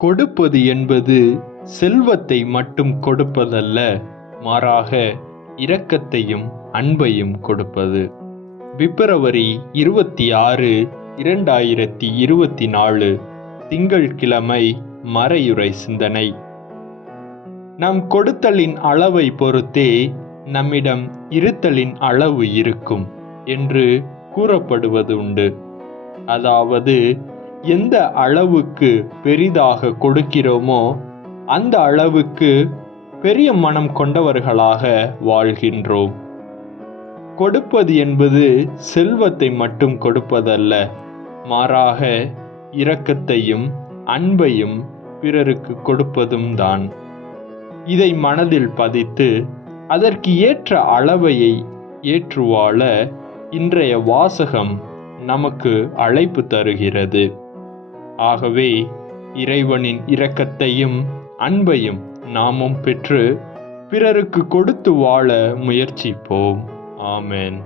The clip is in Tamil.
கொடுப்பது என்பது செல்வத்தை மட்டும் கொடுப்பதல்ல மாறாக இரக்கத்தையும் அன்பையும் கொடுப்பது. பிப்ரவரி இருபத்தி ஆறு இரண்டாயிரத்தி இருபத்தி நாலு திங்கட்கிழமை மறையுறை சிந்தனை. நம் கொடுத்தலின் அளவை பொறுத்தே நம்மிடம் இருத்தலின் அளவு இருக்கும் என்று கூறப்படுவது உண்டு அதாவது எந்த அளவுக்கு பெரிதாக கொடுக்கிறோமோ அந்த அளவுக்கு பெரிய மனம் கொண்டவர்களாக வாழ்கின்றோம். கொடுப்பது என்பது செல்வத்தை மட்டும் கொடுப்பதல்ல மாறாக இரக்கத்தையும் அன்பையும் பிறருக்கு கொடுப்பதும் தான். இதை மனதில் பதித்து அதற்கு ஏற்ற அளவையை ஏற்றுவாழ இன்றைய வாசகம் நமக்கு அழைப்பு தருகிறது. ஆகவே இறைவனின் இரக்கத்தையும் அன்பையும் நாமும் பெற்று பிறருக்கு கொடுத்து வாழ முயற்சிப்போம். ஆமென்.